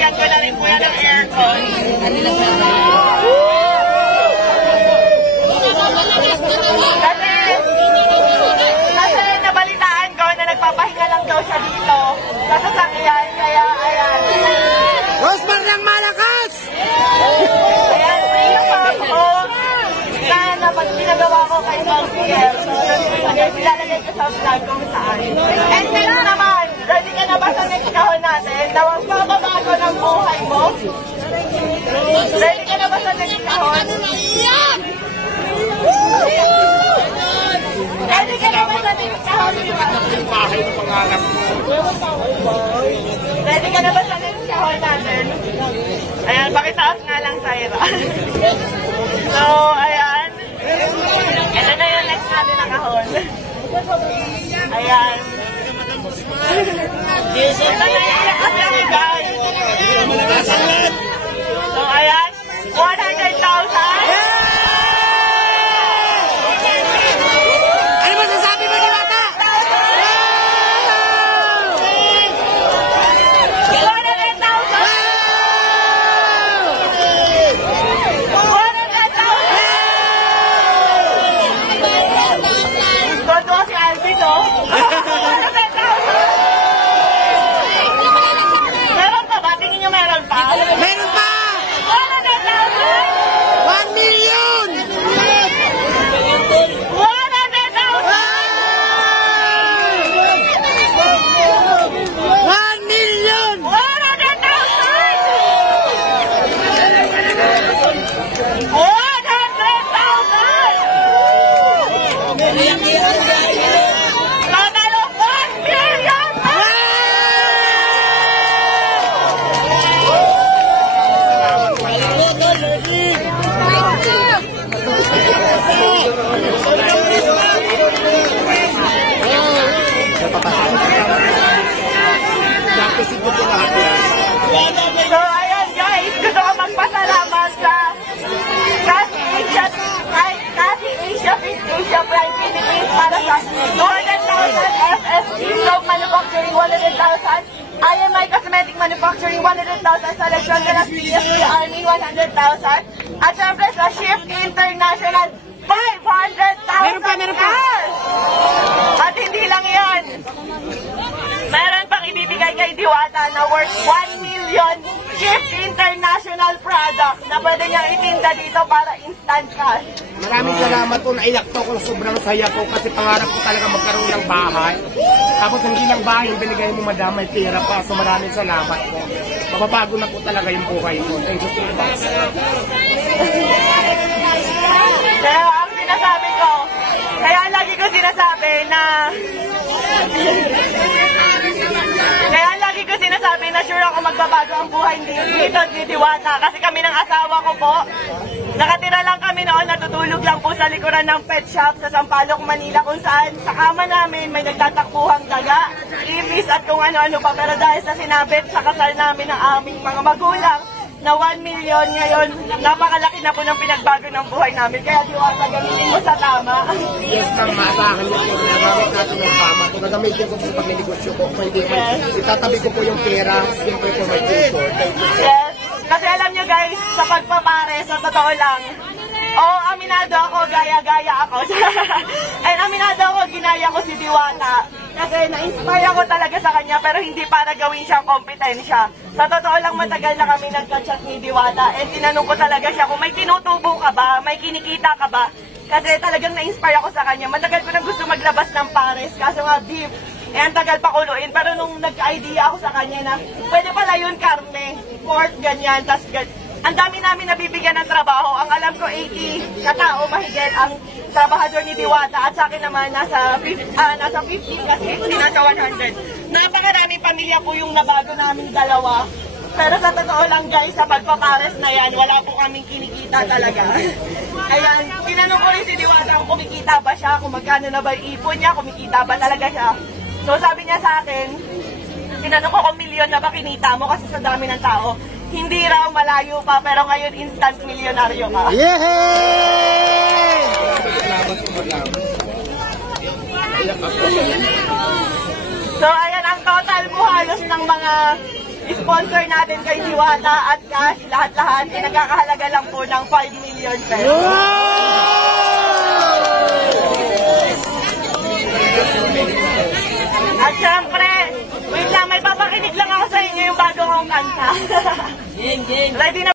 Nilagyan ko na rin po yan ng aircon. Kasi nabalitaan ko na nagpapahinga lang daw siya dito sa sasakyan, kaya ayan. Rosmar ng malakas! Ayan, free na pa ako na pag pinagawa ko kay Mountfiel. Ilalagay ko sa vlog kung saan. And next naman, ready ka na ba sa next kahon natin na magpapabago ng buhay mo? Ready ka na ba sa next kahon? Ready ka na ba sa next kahon? Ready ka na ba sa next kahon natin? Ayan, pakitaas nga lang, Tyra. So, ayan. Ito na yung next natin na kahon. Ayan. Ito na yung next natin, guys. So, ayan. 100,000. Ano ba sasabi mo, Diwata? 100,000. Todo si Alvin, no? 100,000. Meron pa ba? Tingin nyo meron pa? Meron pa! 100,000. 1 million! 1 million! So, ayan guys, gusto ko magpasalamat sa Kasi Asia Prime Philippines para sa 200,000, FSG Soap Manufacturing 100,000, IMI Cosmetic Manufacturing 100,000, sa Legion de las PSP Army 100,000, at syempre sa Shift International 500,000. Meron pa! At hindi lang yan. Meron pang ibibigay kay Diwata na worth 1 million Shift International products na pwede niyang itinda dito para instant cash. Maraming salamat po, naiyak to ko, sobrang saya po kasi pangarap ko talaga magkaroon ng bahay. Tapos hindi lang bahay, yung binigay mo madam, may pera pa, so maraming salamat po. Mababago na po talaga yung buhay ko. Thank you so much. Kaya ang sinasabi ko, kaya lagi ko sinasabi na sure ako magbabago ang buhay dito ni Diwata. Kasi kami ng asawa ko po, nakatira lang kami noon, natutulog lang po sa likuran ng pet shop sa Sampaloc, Manila, kung saan sa kama namin may nagtatakbuhang daga, ibis at kung ano-ano pa. Pero dahil sa sinabit sa kasal namin ng aming mga magulang, na 1 million ngayon, napakalaki na po ng pinagbago ng buhay namin. Kaya Diwata, gamitin mo sa tama. Yes, tama sa akin yun po. Nagamit natin ng tama. Kung nagamitin ko po sa pag-negosyo ko, pwede ko, itatabi ko po yung pera, siyempre po may tutor. Yes. Kasi alam nyo guys, sa pagpapare, sa totoo lang, aminado ako, gaya-gaya ako. And aminado ako, ginaya ko si Diwata. Kasi na-inspire ako talaga sa kanya, pero hindi para gawin siyang kompetensya. Sa totoo lang, matagal na kami nagka-chat ni Diwata. And tinanong ko talaga siya kung may tinutubo ka ba, may kinikita ka ba. Kasi talagang na-inspire ako sa kanya. Matagal ko na gusto maglabas ng pares, kaso nga beef. ang tagal pa kuluin. Pero nung nagka-idea ako sa kanya na pwede pala yun karne, pork, ganyan, tas ang dami namin nabibigyan ng trabaho. Ang alam ko 80 katao mahigit ang trabahador ni Diwata at sa akin naman nasa 50 kasi 50 nasa 100. Napakaraming pamilya po yung nabago namin dalawa. Pero sa totoo lang guys, sa pagpapares na yan, wala po kaming kinikita talaga. Ayan, tinanong ko rin si Diwata kung kumikita ba siya, kung magkano na ba yung ipon niya, kumikita ba talaga siya. So sabi niya sa akin, tinanong ko kung milyon na ba kinita mo kasi sa dami ng tao. Hindi raw, malayo pa, pero ngayon instant milyonaryo ka. Yehey! So ayan, ang total po halos ng mga sponsor natin kay Diwata at cash, lahat-lahat, ay nagkakahalaga lang po ng 5 million pesos. At syempre, wait lang, may papakinig lang ako sa inyo yung bago kong kanta. Ready na